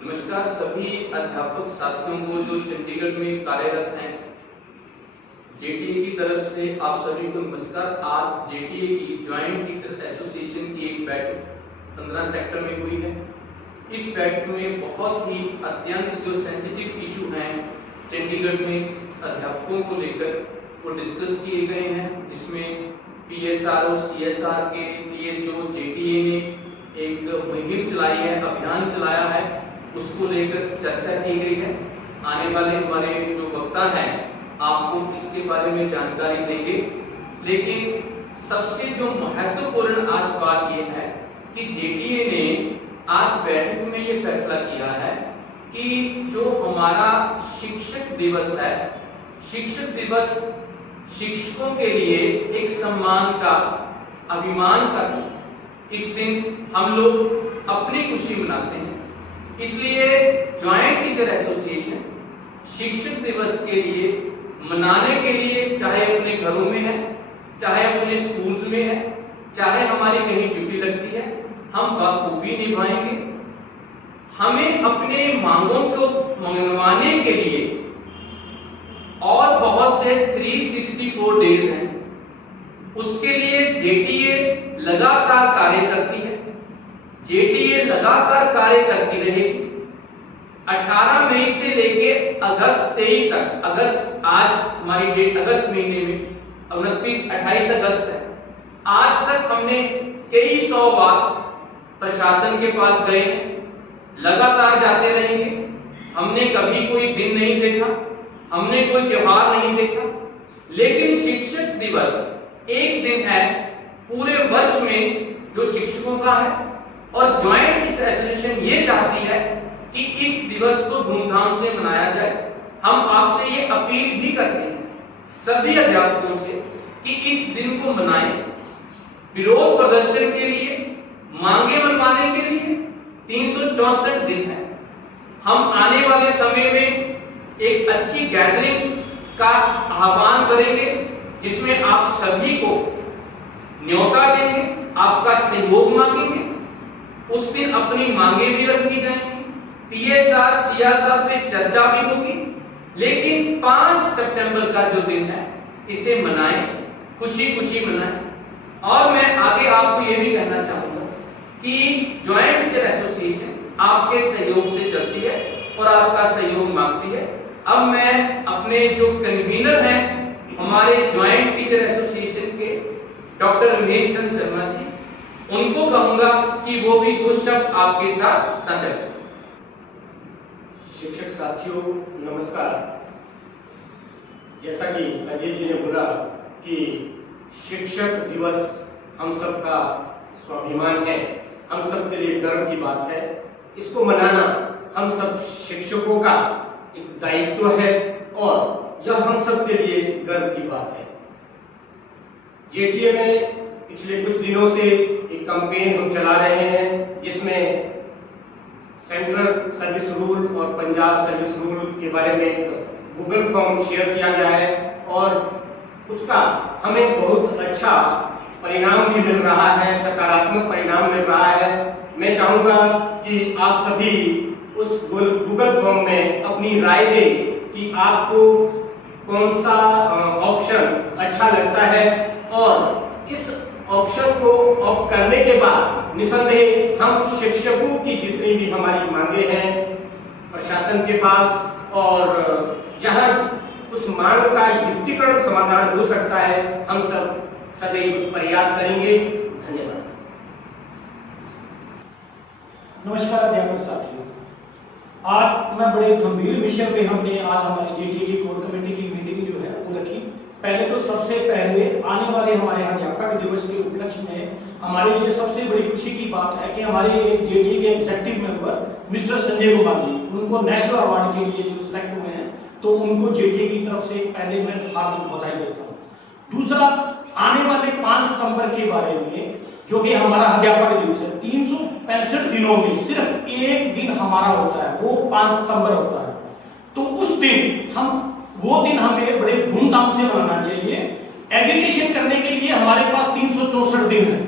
नमस्कार सभी अध्यापक साथियों को जो चंडीगढ़ में कार्यरत हैं। जेटीए की तरफ से आप सभी को नमस्कार। आज जेटीए की ज्वाइंट टीचर एसोसिएशन की एक बैठक 15 सेक्टर में हुई है। इस बैठक में बहुत ही अत्यंत जो सेंसिटिव इशू हैं चंडीगढ़ में अध्यापकों को लेकर वो डिस्कस किए गए हैं। इसमें पीएसआर और सीएसआर के लिए जो जेटीए ने एक मुहिम चलाई है, अभियान चलाया है, उसको लेकर चर्चा की गई है। आने वाले हमारे जो वक्ता हैं आपको इसके बारे में जानकारी देंगे। लेकिन सबसे जो महत्वपूर्ण आज बात यह है कि जेटीए ने आज बैठक में ये फैसला किया है कि जो हमारा शिक्षक दिवस है, शिक्षक दिवस शिक्षकों के लिए एक सम्मान का, अभिमान का दिन। इस दिन हम लोग अपनी खुशी मनाते हैं। इसलिए ज्वाइंट टीचर एसोसिएशन शिक्षक दिवस के लिए मनाने के लिए, चाहे अपने घरों में है, चाहे अपने स्कूल्स में है, चाहे हमारी कहीं ड्यूटी लगती है, हम बखूबी निभाएंगे। हमें अपने मांगों को मनवाने के लिए और बहुत से 364 डेज हैं, उसके लिए जेटीए लगातार कार्य करती है। जेटीए लगातार कार्य करती रहेगी। 18 मई से लेके अगस्त 23 तक, अगस्त आज हमारी डेट अगस्त महीने में 28 अगस्त है। आज तक हमने कई सौ बार प्रशासन के पास गए हैं, लगातार जाते रहेंगे। हमने कभी कोई दिन नहीं देखा, हमने कोई त्योहार नहीं देखा। लेकिन शिक्षक दिवस एक दिन है पूरे वर्ष में जो शिक्षकों का है, और ज्वाइंट टीचर एसोसिएशन ये चाहती है कि इस दिवस को धूमधाम से मनाया जाए। हम आपसे ये अपील भी करते हैं सभी अध्यापकों से कि इस दिन को मनाएं। विरोध प्रदर्शन के लिए, मांगे मनवाने के लिए 364 दिन है। हम आने वाले समय में एक अच्छी गैदरिंग का आह्वान करेंगे, जिसमें आप सभी को न्योता देंगे, आपका सहयोग मांगेंगे। उस दिन अपनी मांगे भी रखी जाएंगी, पीएसआर सीएसआर पे चर्चा भी होगी। लेकिन 5 सितंबर का जो दिन है इसे मनाएं, खुशी खुशी मनाएं। और मैं आगे आपको ये भी कहना चाहूंगा कि ज्वाइंट टीचर एसोसिएशन आपके सहयोग से चलती है और आपका सहयोग मांगती है। अब मैं अपने जो कन्वीनर हैं हमारे ज्वाइंट टीचर एसोसिएशन के डॉक्टर रमेश चंद्र शर्मा जी, उनको कहूंगा कि वो भी कुछ शब्द आपके साथ साझा करें। शिक्षक साथियों नमस्कार। जैसा कि अजय जी ने बोला कि शिक्षक दिवस हम सबका स्वाभिमान है, हम सब के लिए गर्व की बात है। इसको मनाना हम सब शिक्षकों का एक दायित्व है और यह हम सब के लिए गर्व की बात है। जेटीए में पिछले कुछ दिनों से एक कैंपेन हम चला रहे हैं, जिसमें सेंट्रल सर्विस रूल और पंजाब सर्विस रूल के बारे में गूगल फॉर्म शेयर किया गया है और उसका हमें बहुत अच्छा परिणाम भी मिल रहा है, सकारात्मक परिणाम मिल रहा है। मैं चाहूंगा कि आप सभी उस गूगल फॉर्म में अपनी राय दें कि आपको कौन सा ऑप्शन अच्छा लगता है, और इस ऑप्शन को ऑप्ट करने के बाद निसंदेह हम शिक्षकों की जितनी भी हमारी मांगे हैं प्रशासन के पास, और जहां उस मांग का युक्तिकरण समाधान हो सकता है, हम सब सदैव प्रयास करेंगे। धन्यवाद। नमस्कार अध्यापक साथियों, आज मैं बड़े गंभीर विषय पे हमने आज हमारी जेटीए की कोर कमेटी की मीटिंग जो है वो रखी। पहले तो सबसे पहले आने वाले हमारे अध्यापक दिवस के उपलक्ष्य में हमारे लिए सबसे बड़ी खुशी की बात है कि हमारे एक जेटीए के executive member mister Sanjay Kumar ji, उनको नेशनल अवार्ड के लिए जो सिलेक्ट हुए हैं, तो उनको जेटीए की तरफ से पहले मैं हार्दिक बधाई देता हूँ। दूसरा, आने वाले 5 सितंबर के बारे में जो कि हमारा अध्यापक दिवस है, 365 दिनों में सिर्फ एक दिन हमारा होता है, वो 5 सितंबर होता है। तो उस दिन वो दिन हमें बड़े धूमधाम से मनाना चाहिए। एजुकेशन करने के लिए हमारे पास 364 दिन है।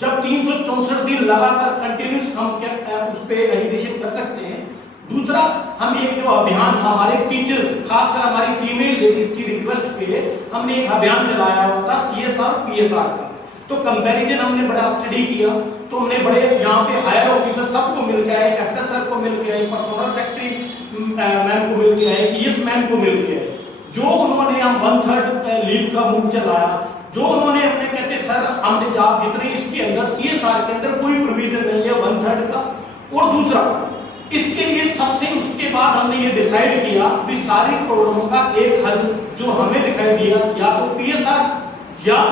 जब 364 दिन लगातार कंटिन्यूस हम उस पे एजुकेशन कर सकते हैं, दूसरा, हम एक जो अभियान हमारे टीचर्स, खासकर हमारी फीमेल लेडीज की रिक्वेस्ट पे हमने एक अभियान चलाया हुआ था CSR PSR का। तो कंपैरिजन हमने बड़ा स्टडी किया, तो हमने बड़े यहाँ पे हायर ऑफिसर सबको मिल के आए, FSR को मिल के आए, पर्सनल सेक्रेटरी मैम को मिल के आए, ES मैम को मिल के आए। जो उन्होंने हम 1/3 लीव का मूव चलाया, जो उन्होंने अपने कहते सर हमने जॉब जितने इसके अंदर CSR के अंदर कोई प्रोविजन नहीं है 1/3 का। और दूसरा, इसके लिए सबसे उसके बाद हमने ये डिसाइड किया कि सारी प्रॉब्लमों का एक हल जो हमें दिखाई दिया, या तो PSR या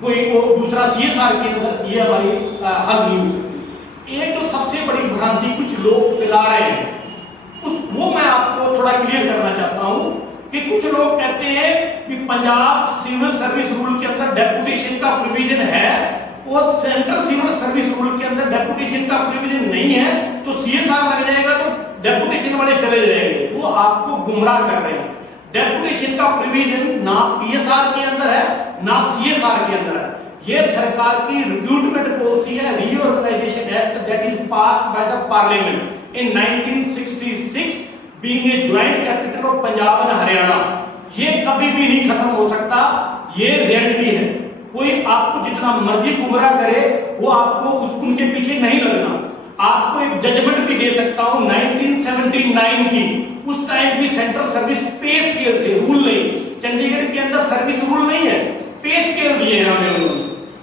कोई और दूसरा CSR के अंदर, ये हमारी हल नहीं हो सकती। एक तो सबसे बड़ी भ्रांति कुछ लोग फैला रहे हैं, वो मैं आपको थोड़ा क्लियर करना चाहता हूं कि कुछ लोग कहते हैं कि पंजाब सिविल सर्विस रूल के अंदर डेपुटेशन का प्रोविजन है और सेंट्रल सिविल सर्विस रूल के अंदर डेपुटेशन का प्रोविजन नहीं है, तो CSR लग जाएगा तो डेपुटेशन वाले चले जाएंगे। वो आपको गुमराह कर रहे हैं। डेपुटेशन का प्रोविजन ना PSR के अंदर है ना CSR के अंदर है। ये सरकार की रिक्रूटमेंट पॉलिसी है, reorganisation act that is passed by the parliament in 1966 being a joint capital of Punjab and Haryana. ये कभी भी नहीं खत्म हो सकता, ये रियलिटी है। कोई आपको जितना मर्जी गुमराह करे, वो आपको उनके पीछे नहीं लगना। आपको एक जजमेंट भी दे सकता हूं 1979 की, उस टाइम की सेंट्रल सर्विस पे स्केल थे, रूल नहीं। चंडीगढ़ के अंदर सर्विस रूल नहीं है, पे स्केल दिए हैं हमें उन्होंने।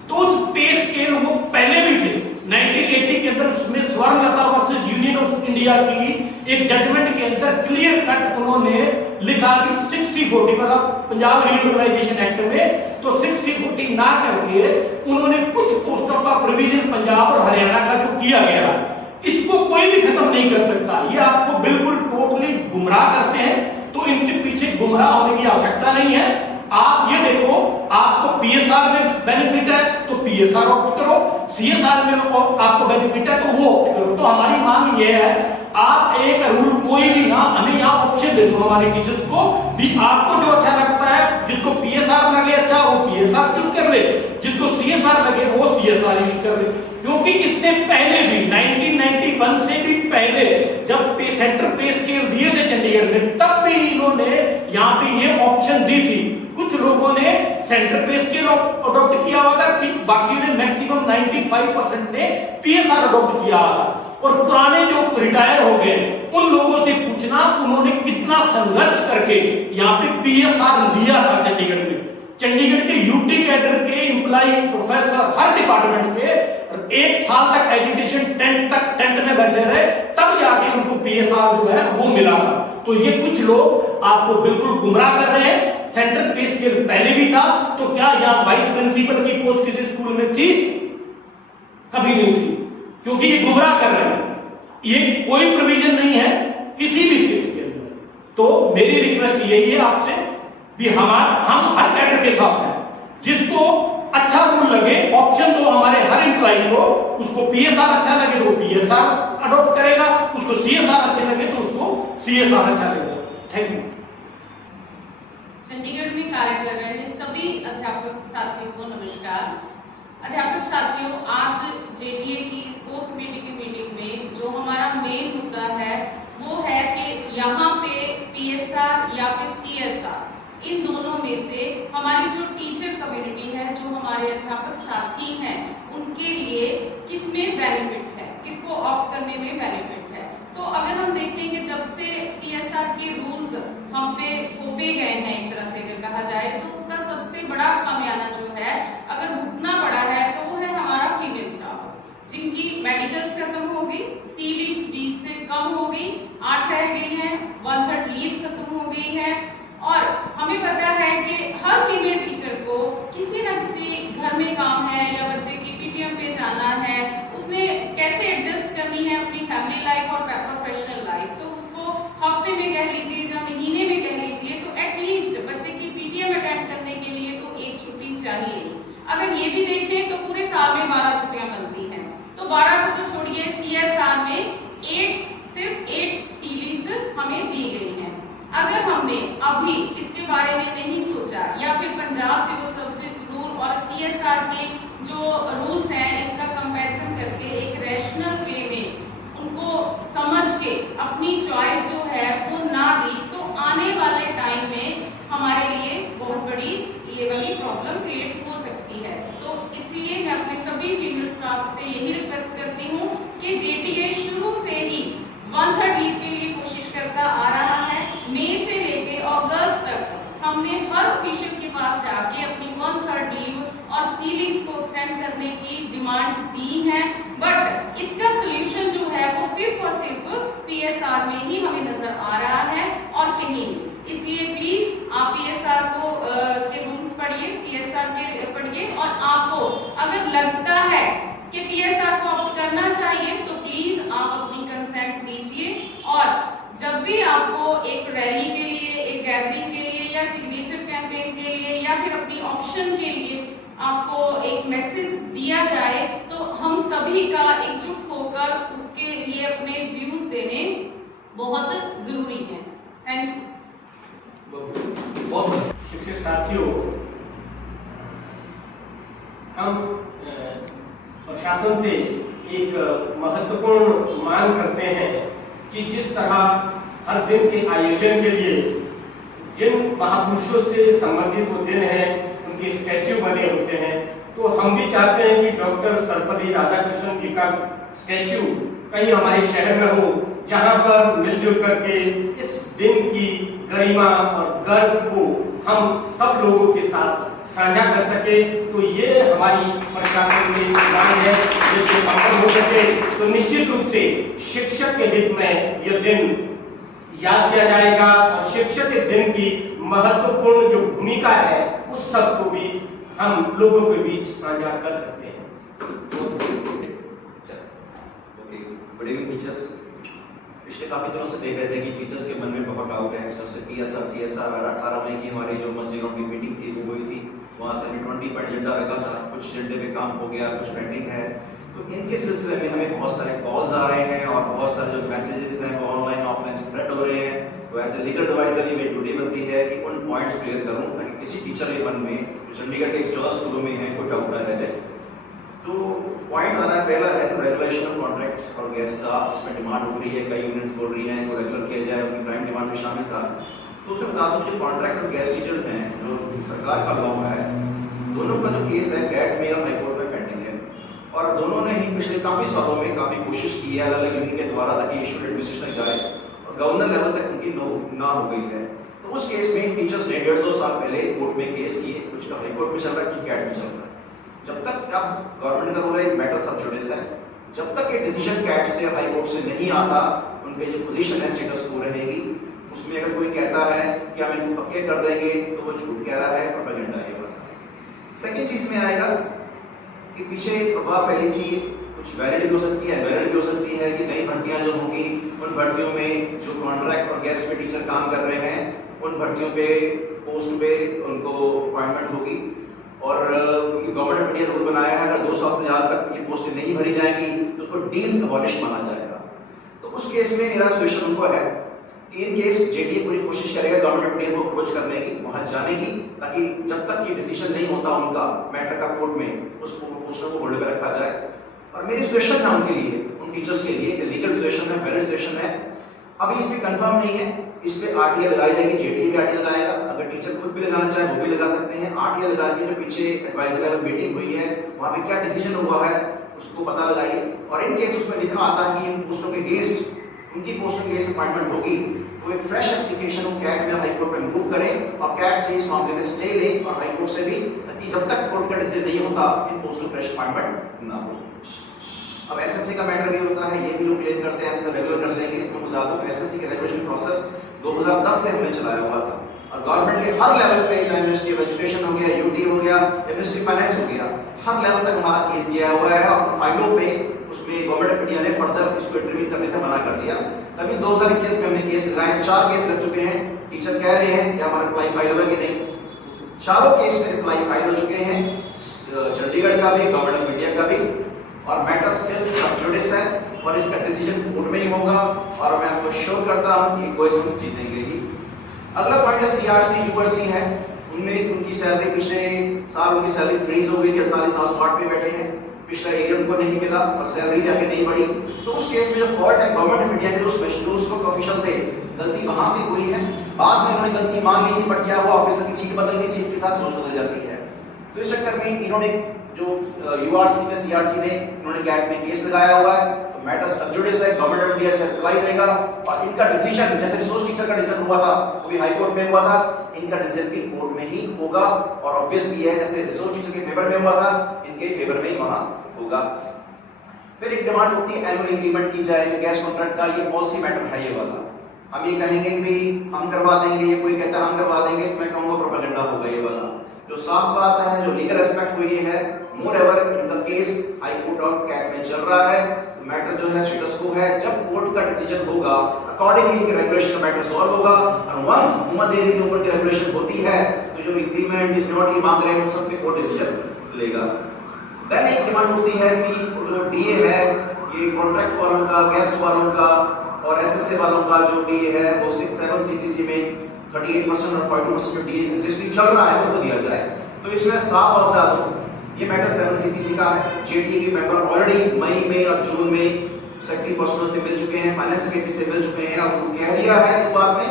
तो उस पे स्केल वो पहले भी थे 1980 के अंदर, उसमें Swarnlata versus union of India की एक जजमेंट के अंदर क्लियर कट उन्होंने लिखा कि 60-40 मतलब पंजाब रीऑर्गेनाइजेशन एक्ट में, तो 60-40 ना करके उन्होंने कुछ पोस्टों का प्रोविजन पंजाब और हरियाणा का जो किया गया है, इसको कोई भी खत्म नहीं कर सकता। ये आपको बिल्कुल टोटली गुमराह करते हैं, तो इनके पीछे गुमराह होने की आवश्यकता नहीं है। आप ये देखो, आपको PSR में बेनिफिट है तो PSR ऑप्ट करो, CSR में आपको बेनिफिट है तो वो ऑप्ट करो। तो हमारी मांग ये है, आप एक रूल कोई भी ना, हमें यहाँ ऑप्शन दे दो हमारे टीचर्स को भी, आपको जो अच्छा लगता है, जिसको PSR लगे अच्छा वो PSR चूज कर ले, जिसको CSR लगे वो CSR यूज कर ले। क्योंकि इससे पहले भी 1991 से भी पहले जब सेंटर पे स्केल दिए थे चंडीगढ़ में, तब भी इन्होंने यहाँ पे ये ऑप्शन दी थी। कुछ लोगों ने सेंटर पे स्केल अडॉप्ट किया हुआ था, बाकी ने मैक्सिमम 95% ने PSR अडॉप्ट किया हुआ था। और पुराने जो रिटायर हो गए उन लोगों से पूछना उन्होंने कितना संघर्ष करके यहाँ पे PSR लिया था चंडीगढ़ में। चंडीगढ़ के यूटी कैडर के एम्प्लॉय, प्रोफेसर, हर डिपार्टमेंट के 1 साल तक एजुकेशन टेंट में बैठे रहे, तब जाके उनको PSR जो है वो मिला था। तो ये कुछ लोग आपको बिल्कुल गुमराह कर रहे हैं। सेंट्रल पे स्केल पहले भी था, तो क्या यहाँ वाइस प्रिंसिपल की पोस्ट किसी स्कूल में थी? कभी नहीं थी, क्योंकि ये गुमराह कर रहे हैं। ये कोई प्रोविजन नहीं है किसी भी स्टेट के अंदर। तो मेरी रिक्वेस्ट यही है आपसे भी हम हर कैडर के साथ हैं। जिसको अच्छा रूल लगे, ऑप्शन दो हमारे हर एम्प्लॉय को, उसको PSR अच्छा लगे तो PSR अडॉप्ट करेगा, उसको CSR अच्छा लगे तो उसको CSR अच्छा लगेगा। Thank you. चंडीगढ़ में कार्य कर रहे सभी अध्यापक साथियों को नमस्कार। अध्यापक साथियों, आज JTA की स्कोर कमेटी की मीटिंग में जो हमारा मेन मुद्दा है वो है कि यहाँ पे PSR या फिर CSR, इन दोनों में से हमारी जो टीचर कम्युनिटी है, जो हमारे अध्यापक साथी हैं, उनके लिए किसमें बेनिफिट है, किसको ऑप्ट करने में बेनिफिट है। तो अगर हम देखेंगे जब से CSR के रूल्स हम पे थोपे गए हैं, एक तरह से अगर कहा जाए, तो उसका सबसे बड़ा खामियाना जो है, अगर उतना बड़ा है तो वो है हमारा फीमेल स्टाफ, जिनकी मेडिकल्स खत्म हो गई, सी लीव्स 20 से कम हो गई, 8 रह गई हैं, 1/3 लीव खत्म हो गई है। और हमें पता है कि हर फीमेल टीचर को किसी ना किसी घर में काम है या बच्चे की PTM पे जाना है, उसने कैसे एडजस्ट करनी है अपनी फैमिली लाइफ और प्रोफेशनल लाइफ, तो उसको हफ्ते में कह लीजिए या महीने में कह लीजिए, तो एटलीस्ट बच्चे की PTM अटेंड करने के लिए तो एक छुट्टी चाहिए। अगर ये भी देखें तो पूरे साल में 12 छुट्टियां बनती हैं, तो 12 को तो छोड़िए, CSR में सिर्फ 8 सी लीव्स हमें दी गई हैं। अगर हमने अभी इसके बारे में नहीं सोचा या फिर पंजाब सिविल सर्विसेज रूल और CSR के जो रूल्स हैं इनका कंपैरिजन करके एक रैशनल वे में उनको समझ के अपनी चॉइस जो है वो ना दी तो आने वाले टाइम में हमारे लिए बहुत बड़ी ये वाली प्रॉब्लम क्रिएट हो सकती है। तो इसलिए मैं अपने सभी फीमेल स्टाफ से यही रिक्वेस्ट करती हूँ कि जेटीए शुरू से ही 1/3 लीव के लिए कोशिश करता आ रहा है। मई से लेके अगस्त तक हमने हर ऑफिशियल के पास जाके अपनी 1/3 लीव और सी लीव्स को एक्सटेंड करने की डिमांड्स दी हैं, बट इसका सोल्यूशन जो है वो सिर्फ और सिर्फ पीएसआर में ही हमें नजर आ रहा है और कहीं नहीं। इसलिए प्लीज आप पीएसआर को के रूल्स पढ़िए, सीएसआर के पढ़िए, और आपको अगर लगता है कि पीएसआर को ऑप्ट करना चाहिए तो प्लीज आप अपनी कंसेंट दीजिए। और जब भी आपको एक रैली के लिए, एक गैदरिंग के लिए या सिग्नेचर कैंपेन के लिए या फिर अपनी ऑप्शन के लिए आपको एक मैसेज दिया जाए तो हम सभी का एकजुट होकर उसके लिए अपने व्यूज देने बहुत जरूरी है। Thank you. बहुत शिक्षक साथियों, हम प्रशासन से एक महत्वपूर्ण मांग करते हैं कि जिस तरह हर दिन के आयोजन के लिए जिन महापुरुषों से संबंधित वो दिन हैं उनके स्टैच्यू बने होते हैं, तो हम भी चाहते हैं कि डॉक्टर सर्वपल्ली राधाकृष्णन जी का स्टैच्यू कहीं हमारे शहर में हो, जहां पर मिलजुल करके इस दिन की गरिमा और गर्व को हम सब लोगों के साथ साझा कर सके। तो ये हमारी प्रशासन से मांग है, यदि संभव हो सके तो निश्चित रूप से शिक्षक के हित में यह दिन याद किया जाएगा और शिक्षक के दिन की महत्वपूर्ण जो भूमिका है उस सब को भी हम लोगों के बीच साझा कर सकते हैं। Good evening teachers. पिछले काफी दिनों से देख रहे थे कि टीचर्स के मन में बहुत डाउट है। जब से पीएसआर सीएसआर 18 मई की हमारी जो मस्जिद ग्राउंड की मीटिंग थी वो हुई थी, वहाँ से हमने 20 पॉइंट एजेंडा रखा था। कुछ एजेंडे पे काम हो गया, कुछ पेंडिंग है। तो इनके सिलसिले में हमें बहुत सारे कॉल्स आ रहे हैं और बहुत सारे जो मैसेजेस हैं वो ऑनलाइन ऑफलाइन स्प्रेड हो रहे हैं। तो एज ए लीगल एडवाइजर ये मेरी ड्यूटी बनती है कि उन पॉइंट्स क्लियर करूं ताकि किसी टीचर के मन में जो चंडीगढ़ के 14 स्कूलों में है कोई डाउट ना रह जाए। तो पॉइंट आ रहा है, पहला है रेगुलेशन ऑफ कॉन्ट्रैक्ट और गेस्ट स्टाफ, जिसमें डिमांड उठ रही है, कई यूनियंस बोल रही हैं को रेगुलर किया जाए, उनकी प्राइम डिमांड में शामिल था। तो उसमें बता दूं जो कॉन्ट्रैक्ट और गेस्ट टीचर्स हैं जो सरकार का लॉ है, दोनों का जो केस है कैट में और हाईकोर्ट में पेंडिंग है और दोनों ने ही पिछले काफी सालों में काफी कोशिश की है अलग अलग यूनियन के द्वारा ताकि इशू एडमिनिस्ट्रेशन जाए और गवर्नर लेवल तक उनकी ना हो गई है। तो उस केस में टीचर्स ने 1.5-2 साल पहले कोर्ट में केस किए, कुछ का हाईकोर्ट में चल रहा है, कुछ कैट में चल रहा है। जब तक अब गवर्नमेंट का रूल है मैटर सब जुडिस है, जब तक ये डिसीजन कैट से हाई कोर्ट से नहीं आता उनके जो पोजीशन है स्टेटस को रहेगी। उसमें अगर कोई कहता है कि हम इनको पक्के कर देंगे तो वो झूठ कह रहा है, प्रोपेगेंडा है। सेकंड चीज में आएगा कि पीछे एक अफवाह फैली थी, कुछ वैलिड भी हो सकती है, वैलिड भी हो सकती है कि नई भर्तियां जो होंगी उन भर्तियों में जो कॉन्ट्रैक्ट और गेस्ट पे टीचर काम कर रहे हैं उन भर्तियों पे पोस्ट पे उनको अपॉइंटमेंट होगी और क्योंकि गवर्नमेंट ऑफ इंडिया रूल बनाया है अगर 2 साल से ज्यादा तक ये पोस्टें नहीं भरी जाएंगी तो उसको डीम्ड अबॉलिश माना जाएगा। तो उस केस में मेरा सजेशन उनको है कि इन केस जेडीए पूरी कोशिश करेगा गवर्नमेंट ऑफ इंडिया को अप्रोच करने की, वहां जाने की, ताकि जब तक ये डिसीजन नहीं होता उनका मैटर का कोर्ट में उस पोस्टर को होल्ड पे रखा जाए। और मेरी सजेशन है उनके लिए, उन टीचर्स के लिए, लीगल सजेशन है, वैलिड सजेशन है। अभी इस पे कंफर्म नहीं है, इस पे आरटीए लगाई जाएगी, जेडीए भी आरटीए लगाएगा, अगर टीचर खुद भी लगाना चाहे वो भी लगा सकते हैं। आरटीए लगा के जो पीछे एडवाइजर लेवल मीटिंग हुई है वहां पे क्या डिसीजन हुआ है उसको पता लगाइए और इन केस उसमें लिखा आता है कि इन पोस्टों के अगेंस्ट उनकी पोस्टों के अगेंस्ट अपॉइंटमेंट होगी तो एक फ्रेश एप्लीकेशन को कैट में हाई कोर्ट में मूव करें और कैट से इस मामले में स्टे ले और हाई कोर्ट से भी, ताकि जब तक कोर्ट का डिसीजन नहीं होता इन पोस्टों फ्रेश अपॉइंटमेंट ना हो। अब एसएससी का मैटर भी होता है, ये भी लोग क्लेम करते हैं ऐसे रेगुलर कर देंगे। मैं बता दूं एसएससी के रेगुलेशन प्रोसेस 2010 से हमने चलाया हुआ था और गवर्नमेंट के हर लेवल पे, चाहे मिनिस्ट्री ऑफ एजुकेशन हो गया, यूटी हो गया, मिनिस्ट्री फाइनेंस हो गया, हर लेवल तक हमारा केस गया हुआ है और फाइलों पे उसमें गवर्नमेंट ऑफ इंडिया ने फर्दर इसको इंटरव्यू करने से मना कर दिया। तभी 2021 में हमने केस लगाए, 4 केस लग चुके हैं। टीचर कह रहे हैं कि हमारा रिप्लाई फाइल हुआ कि नहीं, चारों केस में रिप्लाई फाइल हो चुके हैं, चंडीगढ़ का भी, गवर्नमेंट ऑफ इंडिया का भी, और मैटर स्टिल सब जुडिस है और इसका डिसीजन कोर्ट में ही होगा और मैं आपको श्योर करता हूं कि कोई हम जीतेंगे ही। अगला पॉइंट है सीआरसी यूपीसी है, उनमें उनकी सैलरी पिछले साल उनकी सैलरी फ्रीज हो गई थी, 48 साल 60 पे बैठे हैं, पिछला एरिया उनको नहीं मिला और सैलरी आगे नहीं बढ़ी। तो उस केस में जो फॉल्ट है गवर्नमेंट ऑफ इंडिया के जो उस वक्त ऑफिशियल थे, गलती वहां से हुई है। बाद में उन्होंने गलती मान ली थी, बट क्या हुआ, ऑफिसर की सीट बदल गई, सीट के साथ सोच बदल जाती है। तो इस चक्कर में इन्होंने जो यूआरसी में सीआरसी ने इन्होंने कैट में केस लगाया हुआ है, तो मैटर सब जुडिस है, गवर्नमेंट ऑफ इंडिया से अप्लाई करेगा और इनका डिसीजन, जैसे रिसोर्स टीचर का डिसीजन हुआ था वो भी हाई कोर्ट में हुआ था, इनका डिसीजन भी कोर्ट में ही होगा। और ऑब्वियसली है, जैसे रिसोर्स टीचर के फेवर में हुआ था, इनके फेवर में ही वहां होगा। फिर एक डिमांड होती है एनुअल इंक्रीमेंट की जाए गैस कॉन्ट्रैक्ट का, ये पॉलिसी मैटर है ये वाला। हम ये कहेंगे भी हम करवा देंगे, ये कोई कहता है हम करवा देंगे, तो मैं कहूंगा प्रोपेगेंडा होगा ये वाला। जो साफ बात है, जो लीगल एस्पेक्ट हुई है, मोर एवर इनका केस हाई कोर्ट और कैट में चल रहा है, तो मैटर जो है स्टेटस को है। जब कोर्ट का डिसीजन होगा अकॉर्डिंगली इनके रेगुलेशन का मैटर सॉल्व होगा। और वंस मोहम्मद देवी के ऊपर की रेगुलेशन होती है, तो जो इंक्रीमेंट इस नॉट ये मांग रहे हैं, उन सब पे कोर्ट डिसीजन लेगा। देन एक डिमांड होती है कि जो डीए है, ये कॉन्ट्रैक्ट वालों का, गेस्ट वालों का और एसएसए वालों का जो डीए है, वो 6-7 सीटीसी में 38% और 42% में डीए एग्जिस्टिंग चल रहा है, वो दिया जाए। तो इसमें साफ बात बता दूं, ये मैटर 7 सीटीसी का है। जेडीए के मेंबर ऑलरेडी मई में और जून में सेक्रेटरी पर्सनल से मिल चुके हैं, फाइनेंस सेक्रेटरी से मिल चुके हैं और उनको कह दिया है इस बात में।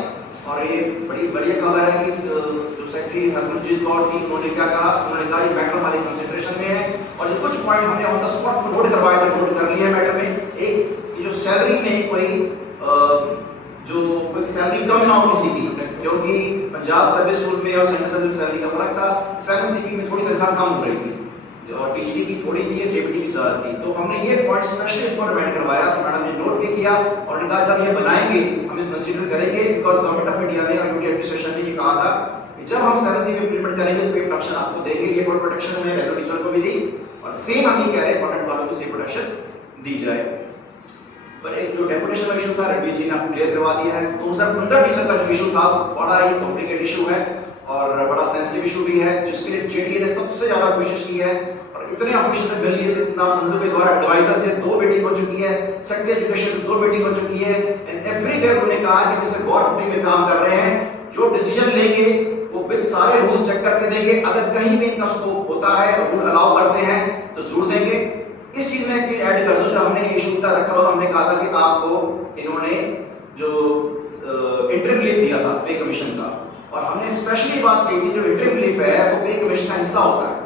और ये बड़ी बढ़िया खबर है कि जो सेक्रेटरी हरमनजीत कौर थी, उन्होंने क्या कहा, उन्होंने कहा ये मैटर हमारे कंसिडरेशन में है और ये कुछ पॉइंट हमने ऑन द स्पॉट नोट करवाए थे, नोट कर लिया मैटर में। एक ये जो सैलरी में कोई सैलरी कम ना हो किसी की, क्योंकि पंजाब सर्विस रूल में और सेंट्रल सर्विस सैलरी का फर्क था। 7 सीटी में थोड़ी तनख्वाह कम हो रही थी और टीजीटी की थोड़ी थी, जेपीटी की ज्यादा थी। तो हमने ये पॉइंट स्पेशली इनको रिमाइंड करवाया, तो मैडम ने नोट भी किया और कहा जब ये बनाएंगे हम इसे कंसीडर करेंगे, बिकॉज़ गवर्नमेंट ऑफ इंडिया ने और यूटी एडमिनिस्ट्रेशन ने ये कहा था कि जब हम 7 सीटी इंप्लीमेंट करेंगे तो पे प्रोटेक्शन आपको देंगे। ये कोई प्रोटेक्शन हमें रेगुलर टीचर को भी दी और सेम हम ये कह रहे हैं कॉन्ट्रैक्ट वालों को सेम प्रोटेक्शन दी जाए। पर एक जो डेपुटेशन का इशू था, रणवीर जी ने आपको क्लियर करवा दिया है। 2015 टीचर का जो इशू था, बड़ा ही कॉम्प्लिकेटेड इशू है और बड़ा सेंसिटिव इशू भी है, जिसके लिए जेडीए ने सबसे ज्यादा कोशिश की है। और इतने ऑफिशियल से मिल लिए से इतना संधु के द्वारा एडवाइजर थे, 2 मीटिंग हो चुकी है, सेक्रेटरी एजुकेशन से 2 मीटिंग हो चुकी है एंड एवरीवेयर उन्होंने कहा कि हम इसमें गौर फुटिंग में काम कर रहे हैं। जो डिसीजन लेंगे वो विद सारे रूल चेक करके देंगे, अगर कहीं भी इनका स्कोप होता है, रूल अलाउ करते हैं तो जरूर देंगे। इस चीज में फिर ऐड कर दो, जो हमने इशू का रखा हुआ, हमने कहा था कि आपको इन्होंने जो इंटरिम रिलीफ दिया था पे कमीशन का, और हमने स्पेशली बात की थी जो इंटरिम रिलीफ है वो पे कमीशन का हिस्सा होता है।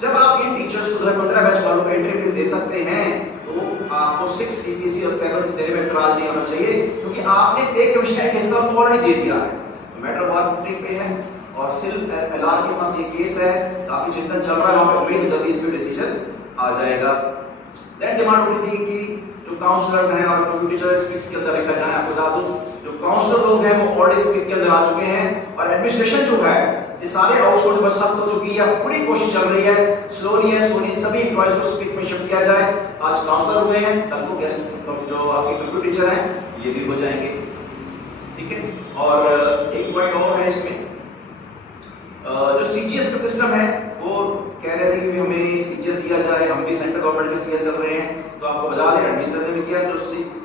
जब आप इन टीचर्स को 15 बैच वालों को इंटरिम रिलीफ दे सकते हैं, तो आपको 6 सीटीसी और 7 देने में इतराज नहीं होना चाहिए, क्योंकि आपने पे कमीशन का एक हिस्सा ऑलरेडी दे दिया है। मैटर वार फुटिंग पे है और सिर्फ एलआर के पास ये केस है, काफी चिंतन चल रहा है, वहां पे उम्मीद है जल्दी इस पे डिसीजन आ जाएगा। देन डिमांड उठी थी कि जो काउंसलर्स हैं और कंप्यूटर टीचर स्पिक्स के अंदर रखा जाए। आपको बता दूं जो काउंसलर लोग हैं वो ऑलरेडी स्पिक के अंदर आ चुके हैं और एडमिनिस्ट्रेशन जो है ये सारे आउटसोर्स बस सब हो चुकी है, पूरी कोशिश चल रही है, स्लोली सभी एम्प्लॉयज को स्पिक में शिफ्ट किया जाए। आज काउंसलर हुए हैं, कल को गेस्ट जो आपके कंप्यूटर टीचर हैं ये भी हो जाएंगे, ठीक है। और एक पॉइंट और है इसमें, जो सीजीएस का सिस्टम है वो कह रहे थे कि हमें सीजीएस दिया जाए, हम भी सेंट्रल गवर्नमेंट के सीजीएस चल रहे हैं, तो आपको बता दें रणवीर सर ने भी किया, जो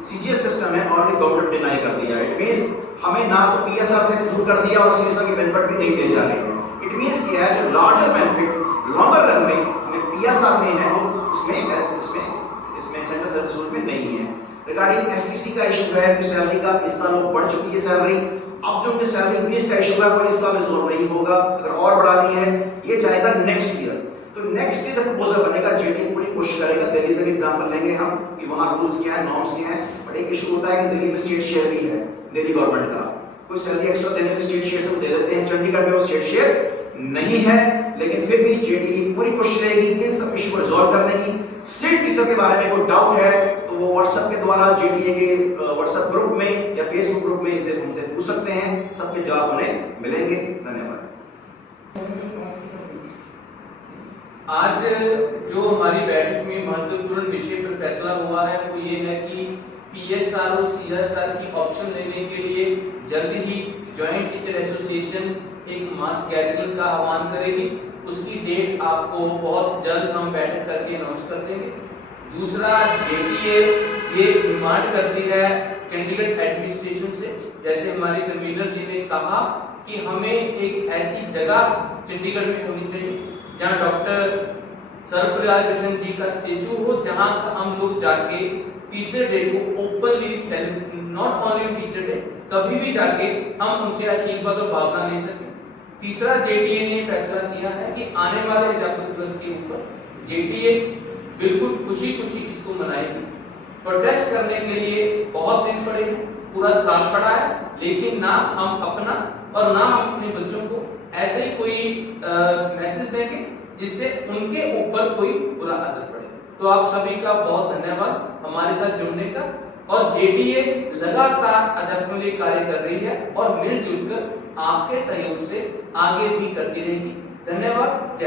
सीजीएस सिस्टम है ऑलरेडी गवर्नमेंट ने डिनाई कर दिया है। इट मींस हमें ना तो पीएसआर से दूर कर दिया और सीएसआर के बेनिफिट भी नहीं दिए जा रहे हैं। इट मींस क्या है, जो लार्जर बेनिफिट लॉन्गर रन में हमें पीएसआर में है वो इसमें सेंट्रल सर्विस रूल में नहीं है। रिगार्डिंग एसटीसी का इशू है, कि सैलरी का इस साल वो बढ़ चुकी है सैलरी, अब जो उनकी सैलरी इंक्रीज का इशू है वो इस साल में जोर नहीं होगा, अगर और बढ़ानी है ये जाएगा नेक्स्ट ईयर। तो नेक्स्ट ईयर जब प्रपोजल बनेगा जेडी पूरी कोशिश करेगा, दिल्ली से भी एग्जांपल लेंगे हम कि वहां रूल्स क्या है, नॉर्म्स क्या है। बट एक इशू होता है कि दिल्ली में स्टेट शेयर भी है, दिल्ली गवर्नमेंट का कोई सैलरी एक्स्ट्रा देने में स्टेट शेयर से दे देते हैं, चंडीगढ़ में वो स्टेट शेयर नहीं है, लेकिन फिर भी जेडी पूरी कोशिश रहेगी इन सब इशू को रिजॉल्व करने की। स्टेट टीचर के बारे में कोई डाउट है तो वो व्हाट्सएप के द्वारा जेडीए के व्हाट्सएप ग्रुप में या फेसबुक ग्रुप में इनसे हमसे पूछ सकते हैं, सबके जवाब उन्हें मिलेंगे। धन्यवाद। आज जो हमारी बैठक में महत्वपूर्ण विषय पर फैसला हुआ है वो ये है कि पीएसआर और सीएसआर की ऑप्शन लेने के लिए जल्दी ही जॉइंट टीचर एसोसिएशन एक मास गैदरिंग का आह्वान करेगी। उसकी डेट आपको बहुत जल्द हम बैठक करके अनाउंस कर देंगे। दूसरा, जेडीए ये डिमांड करती है चंडीगढ़ एडमिनिस्ट्रेशन से, जैसे हमारी कन्वीनर जी ने कहा कि हमें एक ऐसी जगह चंडीगढ़ में होनी चाहिए जहां डॉक्टर सर्वप्रयाग कृष्ण जी का स्टेचू हो, जहां हम लोग जाके टीचर डे को openly celebrate, not only teacher day, कभी भी जाके हम उनसे आशीर्वाद और भावना ले सकें। तीसरा, जेटीए ने फैसला किया है कि आने वाले अध्यापक दिवस के ऊपर जेटीए बिल्कुल खुशी खुशी इसको मनाएगी। प्रोटेस्ट करने के लिए बहुत दिन पड़े हैं, पूरा साल पड़ा है, लेकिन ना हम अपना और ना हम अपने बच्चों को ऐसे ही कोई मैसेज देंगे जिससे उनके ऊपर कोई बुरा असर पड़े। तो आप सभी का बहुत धन्यवाद हमारे साथ जुड़ने का, और जेटीए लगातार अध्यापकों के लिए कार्य कर रही है और मिलजुल कर आपके सहयोग से आगे भी करती रहेगी। धन्यवाद।